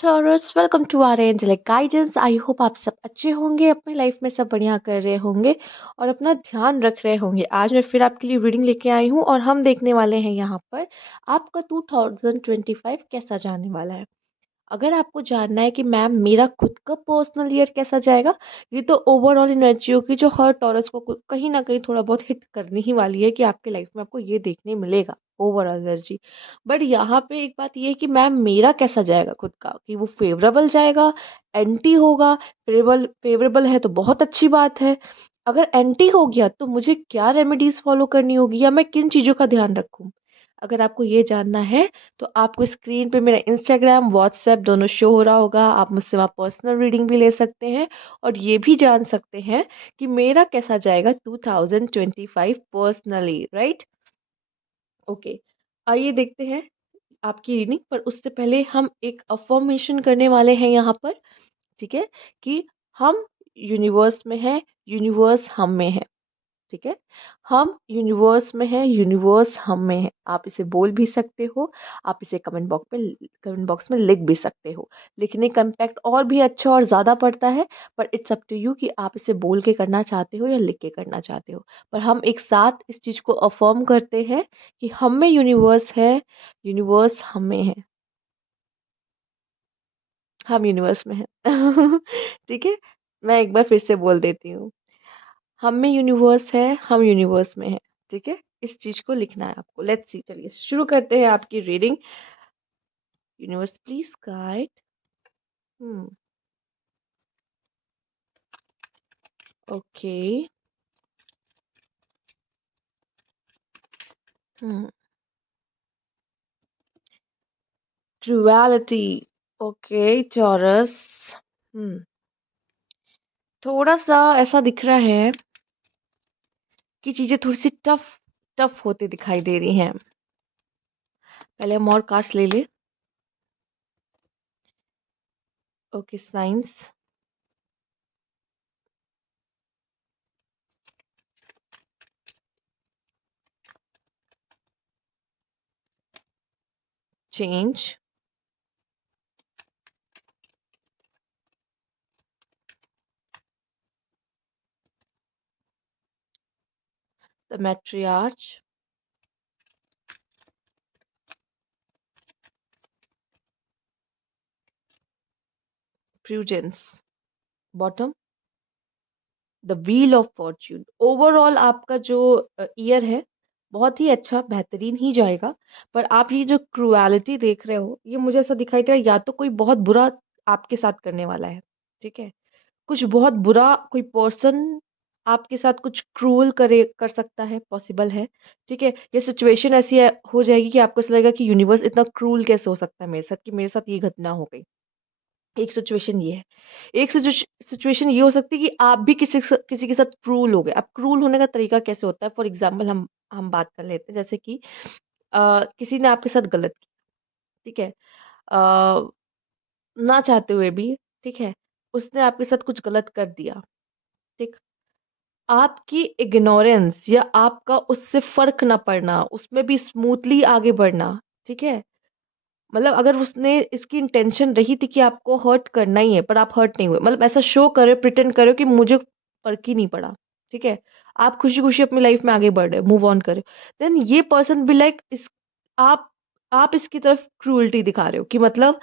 Taurus welcome to our angelic guidance. I hope आप सब अच्छे होंगे, अपनी लाइफ में सब बढ़िया कर रहे होंगे और अपना ध्यान रख रहे होंगे। आज मैं फिर आपके लिए रीडिंग लेके आई हूँ और हम देखने वाले हैं यहाँ पर आपका 2025 कैसा जाने वाला है। अगर आपको जानना है कि मैम मेरा खुद का पर्सनल ईयर कैसा जाएगा, ये तो ओवरऑल एनर्जी होगी जो हर टॉरस को कहीं ना कहीं थोड़ा बहुत हिट करनी ही वाली है कि आपके लाइफ में आपको ये देखने मिलेगा ओवरऑल एनर्जी। बट यहाँ पे एक बात ये है कि मैम मेरा कैसा जाएगा खुद का, कि वो फेवरेबल जाएगा, एंटी होगा। फेवरेबल फेवरेबल है तो बहुत अच्छी बात है। अगर एंटी हो गया तो मुझे क्या रेमेडीज फॉलो करनी होगी या मैं किन चीज़ों का ध्यान रखूँ। अगर आपको ये जानना है तो आपको स्क्रीन पे मेरा इंस्टाग्राम व्हाट्सएप दोनों शो हो रहा होगा। आप मुझसे वहाँ पर्सनल रीडिंग भी ले सकते हैं और ये भी जान सकते हैं कि मेरा कैसा जाएगा 2025 पर्सनली, राइट। ओके, आइए देखते हैं आपकी रीडिंग। पर उससे पहले हम एक अफर्मेशन करने वाले हैं यहाँ पर, ठीक है, कि हम यूनिवर्स में हैं, यूनिवर्स हम में है। ठीक है, हम यूनिवर्स में हैं, यूनिवर्स हम में है। आप इसे बोल भी सकते हो, आप इसे कमेंट बॉक्स में लिख भी सकते हो। लिखने का इम्पैक्ट और भी अच्छा और ज़्यादा पड़ता है, पर इट्स अप टू यू कि आप इसे बोल के करना चाहते हो या लिख के करना चाहते हो। पर हम एक साथ इस चीज़ को अफर्म करते हैं कि हम में यूनिवर्स है, यूनिवर्स हम में है, हम यूनिवर्स में हैं। ठीक है, मैं एक बार फिर से बोल देती हूँ। हम में यूनिवर्स है, हम यूनिवर्स में है। ठीक है, इस चीज को लिखना है आपको। लेट्स सी, चलिए शुरू करते हैं आपकी reading. Universe please guide. Hmm. Okay. Hmm. ट्रुअलिटी। Okay Taurus. हम्म। थोड़ा सा ऐसा दिख रहा है कि चीजें थोड़ी सी टफ टफ होती दिखाई दे रही हैं। पहले हम और कार्ड्स ले ले। Okay, science. Change. The matriarch. Prudence. Bottom. The wheel of fortune. Overall आपका जो ईयर है बहुत ही अच्छा बेहतरीन ही जाएगा। पर आप ये जो क्रुएलिटी देख रहे हो, ये मुझे ऐसा दिखाई दे रहा है या तो कोई बहुत बुरा आपके साथ करने वाला है। ठीक है, कुछ बहुत बुरा कोई पर्सन आपके साथ कुछ क्रूअल कर सकता है, पॉसिबल है। ठीक है, ये सिचुएशन ऐसी हो जाएगी कि आपको ऐसा लगेगा कि यूनिवर्स इतना क्रूअल कैसे हो सकता है मेरे साथ, कि मेरे साथ ये घटना हो गई। एक सिचुएशन ये है। एक सिचुएशन ये हो सकती है कि आप भी किसी के साथ क्रूल हो गए। अब क्रूल होने का तरीका कैसे होता है, फॉर एग्जाम्पल हम बात कर लेते हैं, जैसे कि किसी ने आपके साथ गलत किया। ठीक है, अ, ना चाहते हुए भी। ठीक है, उसने आपके साथ कुछ गलत कर दिया। ठीक, आपकी इग्नोरेंस या आपका उससे फर्क ना पड़ना, उसमें भी स्मूथली आगे बढ़ना। ठीक है, मतलब अगर उसने इसकी इंटेंशन रही थी कि आपको हर्ट करना ही है पर आप हर्ट नहीं हुए, मतलब ऐसा शो करे, प्रिटेंड करे कि मुझे फर्क ही नहीं पड़ा। ठीक है, आप खुशी खुशी अपनी लाइफ में आगे बढ़ रहे, मूव ऑन करे। देन ये पर्सन भी लाइक इस आप आप इसकी तरफ क्रूअल्टी दिखा रहे हो कि मतलब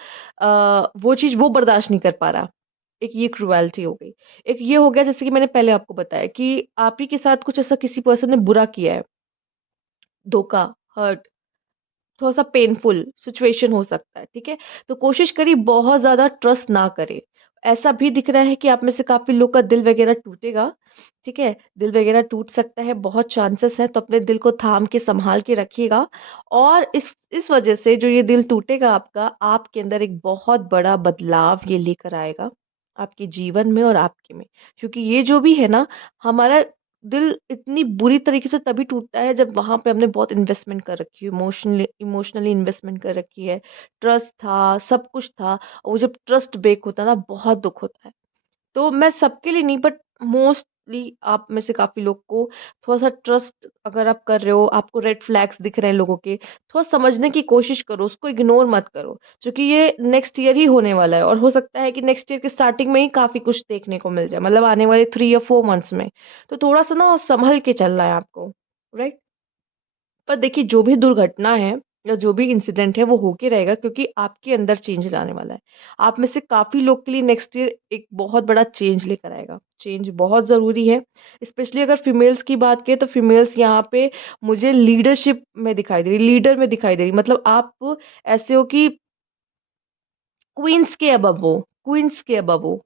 वो चीज वो बर्दाश्त नहीं कर पा रहा। एक ये क्रूअल्टी हो गई। एक ये हो गया जैसे कि मैंने पहले आपको बताया कि आप ही के साथ कुछ ऐसा किसी पर्सन ने बुरा किया है, धोखा, हर्ट, थोड़ा सा पेनफुल सिचुएशन हो सकता है। ठीक है, तो कोशिश करिए बहुत ज़्यादा ट्रस्ट ना करें। ऐसा भी दिख रहा है कि आप में से काफ़ी लोग का दिल वगैरह टूटेगा। ठीक है, दिल वगैरह टूट सकता है, बहुत चांसेस है, तो अपने दिल को थाम के संभाल के रखिएगा। और इस वजह से जो ये दिल टूटेगा आपका, आपके अंदर एक बहुत बड़ा बदलाव ये लेकर आएगा, आपके जीवन में और आपके में। क्योंकि ये जो भी है ना, हमारा दिल इतनी बुरी तरीके से तभी टूटता है जब वहाँ पे हमने बहुत इन्वेस्टमेंट कर रखी है, इमोशनली इमोशनली इन्वेस्टमेंट कर रखी है। ट्रस्ट था, सब कुछ था, और वो जब ट्रस्ट ब्रेक होता है ना, बहुत दुःख होता है। तो मैं सबके लिए नहीं, बट मोस्ट मोस्टली आप में से काफ़ी लोग को थोड़ा-सा ट्रस्ट अगर आप कर रहे हो, आपको रेड फ्लैग्स दिख रहे हैं लोगों के, थोड़ा समझने की कोशिश करो, उसको इग्नोर मत करो। क्योंकि ये नेक्स्ट ईयर ही होने वाला है और हो सकता है कि नेक्स्ट ईयर के स्टार्टिंग में ही काफ़ी कुछ देखने को मिल जाए, मतलब आने वाले 3 या 4 मंथ्स में। तो थोड़ा-सा ना सँभल के चलना है आपको, राइट? पर देखिए जो भी दुर्घटना है या जो भी इंसिडेंट है वो होके रहेगा क्योंकि आपके अंदर चेंज लाने वाला है। आप में से काफ़ी लोग के लिए नेक्स्ट ईयर एक बहुत बड़ा चेंज लेकर आएगा। चेंज बहुत ज़रूरी है, स्पेशली अगर फीमेल्स की बात करें तो फीमेल्स यहाँ पे मुझे लीडरशिप में दिखाई दे रही, लीडर में दिखाई दे रही। मतलब आप ऐसे हो कि क्वीन्स के अबव हो, क्वीन्स के अबव हो,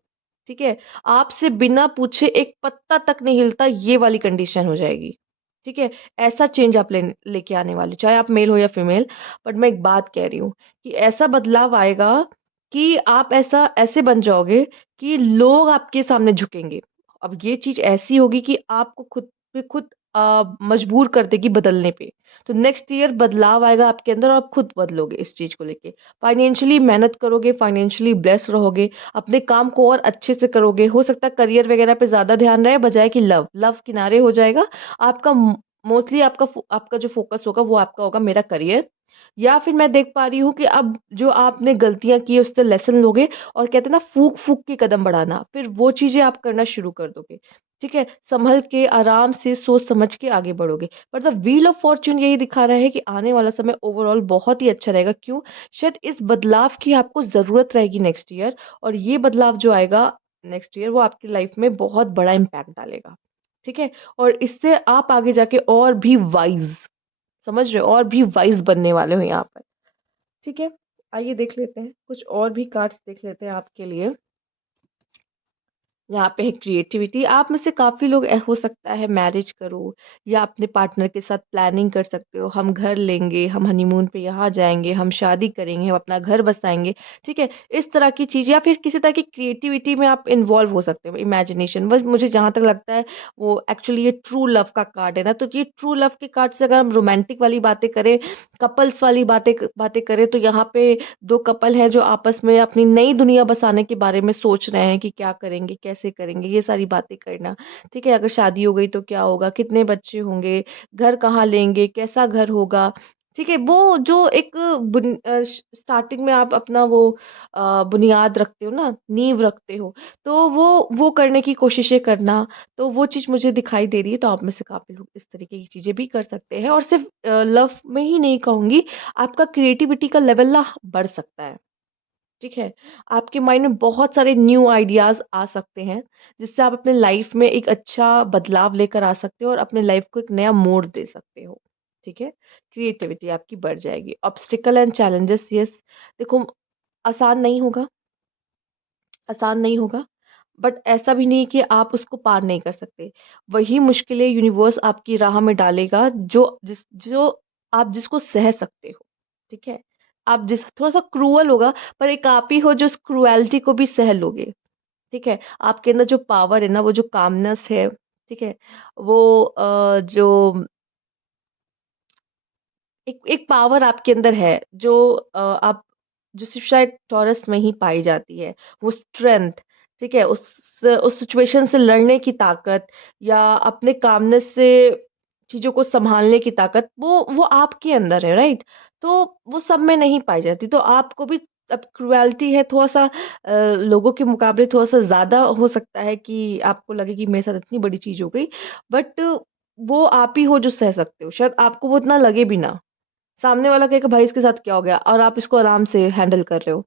ठीक है? आपसे बिना पूछे एक पत्ता तक नहीं हिलता, ये वाली कंडीशन हो जाएगी, ठीक है? ऐसा चेंज आप लेके आने वाले हो, चाहे आप मेल हो या फीमेल। बट मैं एक बात कह रही हूँ कि ऐसा बदलाव आएगा कि आप ऐसा ऐसे बन जाओगे कि लोग आपके सामने झुकेंगे। अब ये चीज़ ऐसी होगी कि आपको खुद पे खुद मजबूर कर देगी बदलने पे। तो नेक्स्ट ईयर बदलाव आएगा आपके अंदर और आप खुद बदलोगे इस चीज़ को लेके। फाइनेंशियली मेहनत करोगे, फाइनेंशियली ब्लेस्ड रहोगे, अपने काम को और अच्छे से करोगे। हो सकता है करियर वगैरह पे ज़्यादा ध्यान रहे बजाए कि लव, लव किनारे हो जाएगा। आपका मोस्टली आपका जो फ़ोकस होगा वो आपका होगा मेरा करियर, या फिर मैं देख पा रही हूँ कि अब जो आपने गलतियाँ की उससे लेसन लोगे और कहते हैं ना फूँक-फूँक के कदम बढ़ाना, फिर वो चीज़ें आप करना शुरू कर दोगे। ठीक है? सँभल के, आराम से, सोच समझ के आगे बढ़ोगे। मतलब व्हील ऑफ फॉर्च्यून यही दिखा रहा है कि आने वाला समय ओवरऑल बहुत ही अच्छा रहेगा। क्यों? शायद इस बदलाव की आपको ज़रूरत रहेगी नेक्स्ट ईयर, और ये बदलाव जो आएगा नेक्स्ट ईयर वो आपकी लाइफ़ में बहुत बड़ा इम्पैक्ट डालेगा। ठीक है? और इससे आप आगे जाके और भी वाइज़, समझ रहे हो? और भी वाइज़ बनने वाले हो यहाँ पर। ठीक है? आइए देख लेते हैं, कुछ और भी कार्ड्स देख लेते हैं आपके लिए। यहाँ पे है क्रिएटिविटी। आप में से काफ़ी लोग हो सकता है मैरिज करो या अपने पार्टनर के साथ प्लानिंग कर सकते हो। हम घर लेंगे, हम हनीमून पे यहाँ जाएँगे, हम शादी करेंगे, हम अपना घर बसाएँगे, ठीक है? इस तरह की चीज़, या फिर किसी तरह की क्रिएटिविटी में आप इन्वॉल्व हो सकते हो, इमेजिनेशन। बस मुझे जहाँ तक लगता है वो एक्चुअली ये ट्रू लव का कार्ड है ना, तो ये ट्रू लव के कार्ड से अगर हम रोमांटिक वाली बातें करें, कपल्स वाली बातें करें, तो यहाँ पे 2 कपल हैं जो आपस में अपनी नई दुनिया बसाने के बारे में सोच रहे हैं कि क्या करेंगे, कैसे करेंगे, ये सारी बातें करना, ठीक है? अगर शादी हो गई तो क्या होगा, कितने बच्चे होंगे, घर कहाँ लेंगे, कैसा घर होगा, ठीक है? वो जो एक स्टार्टिंग में आप अपना वो बुनियाद रखते हो ना, नींव रखते हो, तो वो करने की कोशिशें करना, तो वो चीज़ मुझे दिखाई दे रही है। तो आप में से काफ़ी लोग इस तरीके की चीज़ें भी कर सकते हैं, और सिर्फ़ लव में ही नहीं कहूँगी, आपका क्रिएटिविटी का लेवल ना बढ़ सकता है, ठीक है? आपके माइंड में बहुत सारे न्यू आइडियाज़ आ सकते हैं, जिससे आप अपने लाइफ़ में एक अच्छा बदलाव लेकर आ सकते हो और अपने लाइफ़ को एक नया मोड़ दे सकते हो, ठीक है? क्रिएटिविटी आपकी बढ़ जाएगी। ऑब्स्टिकल एंड चैलेंजेस, यस, देखो आसान नहीं होगा, आसान नहीं होगा, बट ऐसा भी नहीं कि आप उसको पार नहीं कर सकते। वही मुश्किलें यूनिवर्स आपकी राह में डालेगा जो आप जिसको सह सकते हो, ठीक है? आप जिस थोड़ा-सा क्रूअल होगा, पर एक आप ही हो जो उस क्रूएल्टी को भी सह लोगे, ठीक है? आपके अंदर जो पावर है ना, वो जो कामनेस है, ठीक है? वो जो एक एक पावर आपके अंदर है जो आप जो सिर्फ़ शायद टॉरस में ही पाई जाती है। वो स्ट्रेंथ, ठीक है? उस सिचुएशन से लड़ने की ताकत, या अपने कामनेस से चीज़ों को सँभालने की ताकत, वो आपके अंदर है, राइट? तो वो सब में नहीं पाई जाती। तो आपको भी अब क्रुएल्टी है थोड़ा-सा, लोगों के मुकाबले थोड़ा-सा ज़्यादा हो सकता है कि आपको लगे कि मेरे साथ इतनी बड़ी चीज़ हो गई। बट वो आप ही हो जो सह सकते हो। शायद आपको वो इतना लगे भी ना। सामने वाला कहेगा भाई इसके साथ क्या हो गया? और आप इसको आराम से हैंडल कर रहे हो,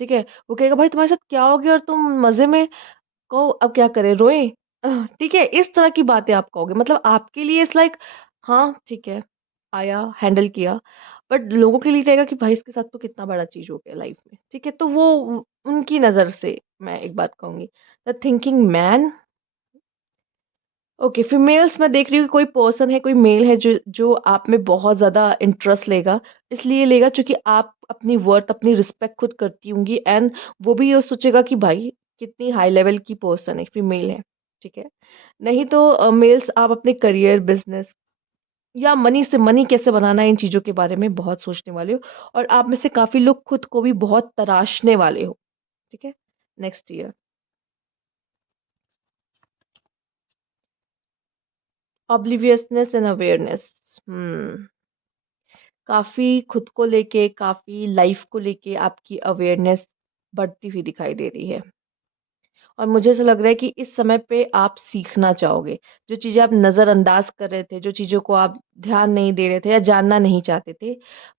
ठीक है? वो कहेगा भाई तुम्हारे साथ क्या हो गया और तुम मज़े में, कहो अब क्या करें, रोएँ? ठीक है? इस तरह की बातें आप कहोगे, मतलब आपके लिए इट्स लाइक हाँ, ठीक है, आया, हैंडल किया। बट लोगों के लिए रहेगा कि भाई इसके साथ तो कितना बड़ा चीज़ हो गया लाइफ़ में, ठीक है? तो वो उनकी नज़र से मैं एक बात कहूँगी, the thinking man. Okay, females मैं देख रही हूँ कि कोई पर्सन है, कोई मेल है जो आप में बहुत ज़्यादा इंटरेस्ट लेगा। इसलिए लेगा क्योंकि आप अपनी वर्थ, अपनी रिस्पेक्ट खुद करती होंगी, एंड वो भी ये सोचेगा कि भाई कितनी हाई लेवल की पर्सन है, फीमेल है, ठीक है? नहीं तो मेल्स आप अपने करियर, बिज़नेस या मनी कैसे बनाना है, इन चीज़ों के बारे में बहुत सोचने वाले हो, और आप में से काफ़ी लोग खुद को भी बहुत तराशने वाले हो, ठीक है? Next year. Obliviousness and awareness. Hmm काफी खुद को लेके, काफी लाइफ को लेके आपकी अवेयरनेस बढ़ती हुई दिखाई दे रही है। और मुझे ऐसा लग रहा है कि इस समय पे आप सीखना चाहोगे। जो चीज़ें आप नज़रअंदाज कर रहे थे, जो चीज़ों को आप ध्यान नहीं दे रहे थे या जानना नहीं चाहते थे,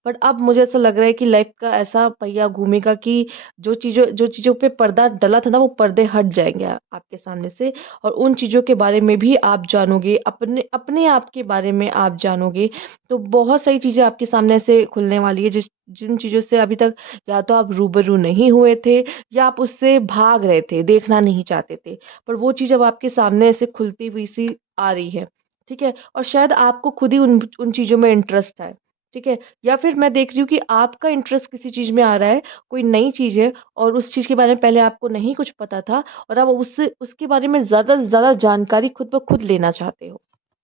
बट अब मुझे ऐसा लग रहा है कि लाइफ का ऐसा पहिया घूमेगा कि जो चीज़ों पे पर्दा डला था ना, वो पर्दे हट जाएँगे आपके सामने से, और उन चीज़ों के बारे में भी आप जानोगे, अपने अपने आप के बारे में आप जानोगे। तो बहुत सारी चीज़ें आपके सामने ऐसे खुलने वाली है, जिन चीज़ों से अभी तक या तो आप रूबरू नहीं हुए थे, या आप उससे भाग रहे थे, देखना नहीं चाहते थे। पर वो चीज़ अब आपके सामने ऐसे खुलती हुई सी आ रही है, ठीक है? और शायद आपको खुद ही उन उन चीज़ों में इंटरेस्ट है, ठीक है? या फिर मैं देख रही हूँ कि आपका इंटरेस्ट किसी चीज़ में आ रहा है, कोई नई चीज़ है और उस चीज़ के बारे में पहले आपको नहीं कुछ पता था, और आप उससे उसके बारे में ज़्यादा से ज़्यादा जानकारी खुद ब खुद लेना चाहते हो,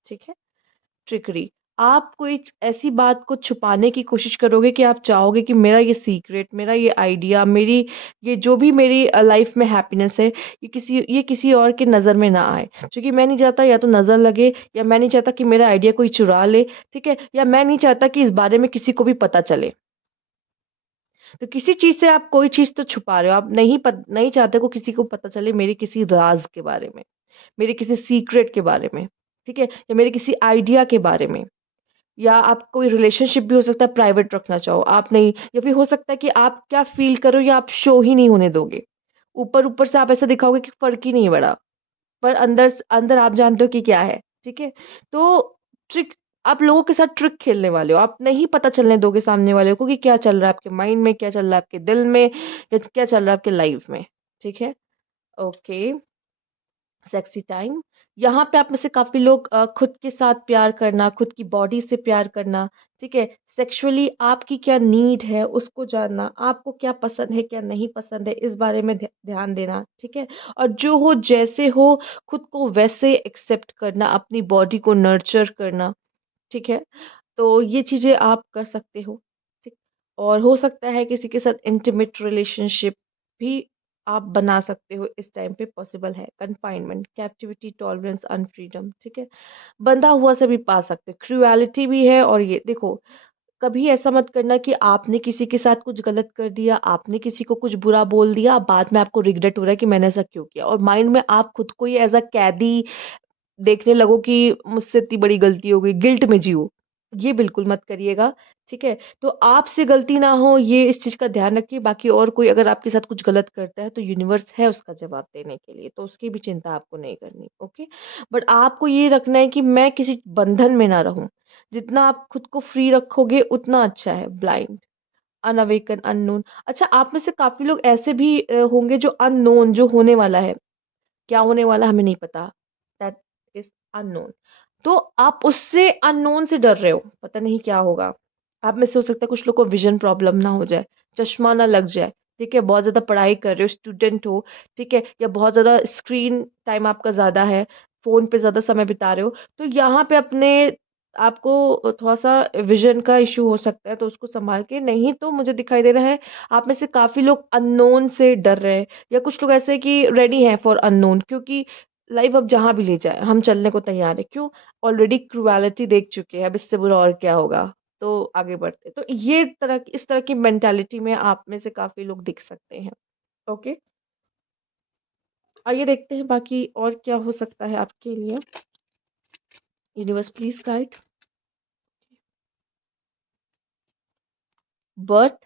ठीक है? ट्रिकरी। आप कोई ऐसी बात को छुपाने की कोशिश करोगे कि आप चाहोगे कि मेरा ये सीक्रेट, मेरा ये आइडिया, मेरी ये जो भी मेरी लाइफ में हैप्पीनेस है, ये किसी और के नज़र में ना आए। क्योंकि मैं नहीं चाहता या तो नज़र लगे, या मैं नहीं चाहता कि मेरा आइडिया कोई चुरा ले, ठीक है? या मैं नहीं चाहता कि इस बारे में किसी को भी पता चले। तो किसी चीज़ से आप कोई चीज़ तो छुपा रहे हो। आप नहीं चाहते को किसी को पता चले मेरे किसी राज़ के बारे में, मेरे किसी सीक्रेट के बारे में, ठीक है? या मेरे किसी आइडिया के बारे में। या आप कोई रिलेशनशिप भी हो सकता है प्राइवेट रखना चाहो, आप नहीं, या फिर हो सकता है कि आप क्या फ़ील करो या आप शो ही नहीं होने दोगे। ऊपर-ऊपर से आप ऐसा दिखाओगे कि फ़र्क ही नहीं पड़ा, पर अंदर आप जानते हो कि क्या है, ठीक है? तो ट्रिक आप लोगों के साथ ट्रिक खेलने वाले हो, आप नहीं पता चलने दोगे सामने वाले को कि क्या चल रहा है आपके माइंड में, क्या चल रहा है आपके दिल में, या क्या चल रहा है आपके लाइफ़ में, ठीक है? ओके। Sexy time. यहाँ पे आप में से काफ़ी लोग खुद के साथ प्यार करना, खुद की बॉडी से प्यार करना, ठीक है? सेक्सुअली आपकी क्या नीड है, उसको जानना, आपको क्या पसंद है, क्या नहीं पसंद है, इस बारे में ध्यान देना, ठीक है? और जो हो, जैसे हो, खुद को वैसे एक्सेप्ट करना, अपनी बॉडी को नर्चर करना, ठीक है? तो ये चीज़ें आप कर सकते हो, ठीक? और हो सकता है किसी के साथ इंटीमेट रिलेशनशिप भी आप बना सकते हो, इस टाइम पे पॉसिबल है। कन्फाइनमेंट, कैप्टिविटी, टॉलरेंस, अनफ्रीडम, ठीक है? बंधा हुआ से भी पा सकते हो, क्रुएलिटी भी है। और ये देखो, कभी ऐसा मत करना कि आपने किसी के साथ कुछ गलत कर दिया, आपने किसी को कुछ बुरा बोल दिया, बाद में आपको रिग्रेट हो रहा है कि मैंने ऐसा क्यों किया, और माइंड में आप खुद को ही एज़ अ कैदी देखने लगो कि मुझसे इतनी बड़ी गलती हो गई, गिल्ट में जियो। ये बिल्कुल मत करिएगा, ठीक है? तो आपसे गलती ना हो, ये इस चीज़ का ध्यान रखिए। बाकी और कोई अगर आपके साथ कुछ गलत करता है तो यूनिवर्स है उसका जवाब देने के लिए, तो उसकी भी चिंता आपको नहीं करनी, ओके? बट आपको ये रखना है कि मैं किसी बंधन में ना रहूँ। जितना आप खुद को फ्री रखोगे उतना अच्छा है। Blind, unawaken, unknown. अच्छा, आप में से काफ़ी लोग ऐसे भी होंगे जो अननोन, जो होने वाला है। क्या होने वाला हमें नहीं पता, दैट इज़ अननोन। तो आप उससे, अननोन से डर रहे हो, पता नहीं क्या होगा। आप में से हो सकता है कुछ लोग को विज़न प्रॉब्लम ना हो जाए, चश्मा ना लग जाए, ठीक है? बहुत ज़्यादा पढ़ाई कर रहे हो, स्टूडेंट हो, ठीक है? या बहुत ज़्यादा स्क्रीन टाइम आपका ज़्यादा है, फ़ोन पे ज़्यादा समय बिता रहे हो, तो यहाँ पे अपने आपको थोड़ा-सा विज़न का इश्यू हो सकता है, तो उसको सँभाल के। नहीं तो मुझे दिखाई दे रहा है, आप में से काफ़ी लोग अननोन से डर रहे हैं, या कुछ लोग ऐसे हैं कि रेडी हैं फॉर अननोन, क्योंकि लाइफ अब जहाँ भी ले जाए हम चलने को तैयार हैं। क्यों? ऑलरेडी क्रुएलिटी देख चुके हैं, अब इससे बुरा और क्या होगा? तो आगे बढ़ते हैं। तो इस तरह की मेंटालिटी में आप में से काफ़ी लोग दिख सकते हैं। ओके? आइए देखते हैं बाकी और क्या हो सकता है आपके लिए। Universe please guide. बर्थ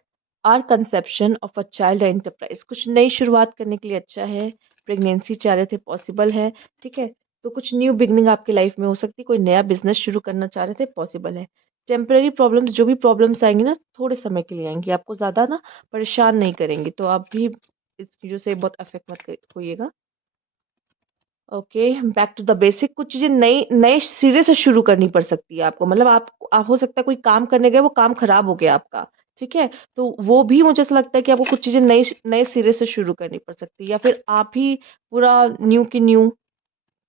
और conception of a child enterprise, कुछ नई शुरुआत करने के लिए अच्छा है। प्रेगनेंसी चाह रहे थे, पॉसिबल है, ठीक है? तो कुछ न्यू बिगनिंग आपकी लाइफ में हो सकती है, कोई नया बिजनेस शुरू करना चाह रहे थे, पॉसिबल है। टेम्पररी प्रॉब्लम्स, जो भी प्रॉब्लम्स आएंगी ना, थोड़े समय के लिए आएंगी, आपको ज़्यादा ना परेशान नहीं करेंगी, तो आप भी इस चीज़ों से बहुत अफेक्ट मत होइएगा। Okay, back to the basic. कुछ चीज़ें नई नए सिरे से शुरू करनी पड़ सकती है आपको, मतलब आप हो सकता है कोई काम करने गए, वो काम खराब हो गया आपका, ठीक है? तो वो भी मुझे ऐसा लगता है कि आपको कुछ चीज़ें नए सिरे से शुरू करनी पड़ सकती है, या फिर आप ही पूरा न्यू की न्यू,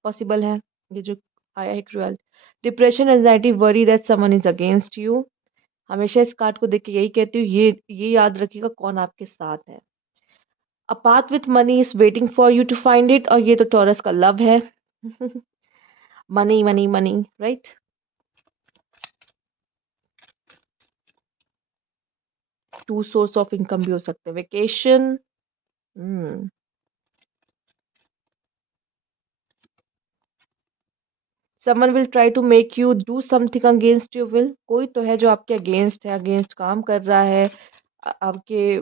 पॉसिबल है। ये जो आया है cruel. Depression, anxiety, worry that someone is against you. हमेशा इस कार्ड को देख के यही कहती हूँ, ये याद रखिएगा कौन आपके साथ है। A path with money is waiting for you to find it, और ये तो टॉरस का लव है। Money money money, right? Two source of income भी हो सकते हैं, vacation. Hmm. Someone will try to make you do something against your will. कोई तो है जो आपके अगेंस्ट है, अगेंस्ट काम कर रहा है, आपके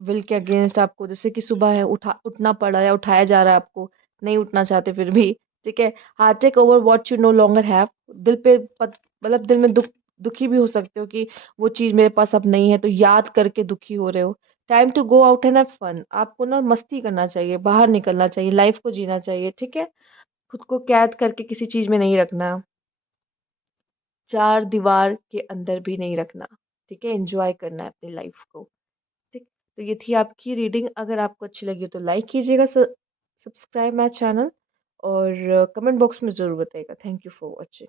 विल के अगेंस्ट आपको, जैसे कि सुबह है उठना पड़ा या उठाया जा रहा है आपको, नहीं उठना चाहते फिर भी, ठीक है। हाँ, take over what you no longer have. दिल पे मतलब दिल में दुखी भी हो सकते हो कि वो चीज मेरे पास अब नहीं है, तो याद करके दुखी हो रहे हो। Time to go out and have fun. आपको ना मस्ती करना चाहिए, बाहर निकलना चाहिए, लाइफ को जीना चाहिए, ठीक है। खुद को कैद करके किसी चीज में नहीं रखना, चार दीवार के अंदर भी नहीं रखना, ठीक है। एंजॉय करना है अपनी लाइफ को, ठीक। तो ये थी आपकी रीडिंग। अगर आपको अच्छी लगी हो तो लाइक कीजिएगा, सब्सक्राइब माई चैनल, और कमेंट बॉक्स में ज़रूर बताइएगा। Thank you for watching.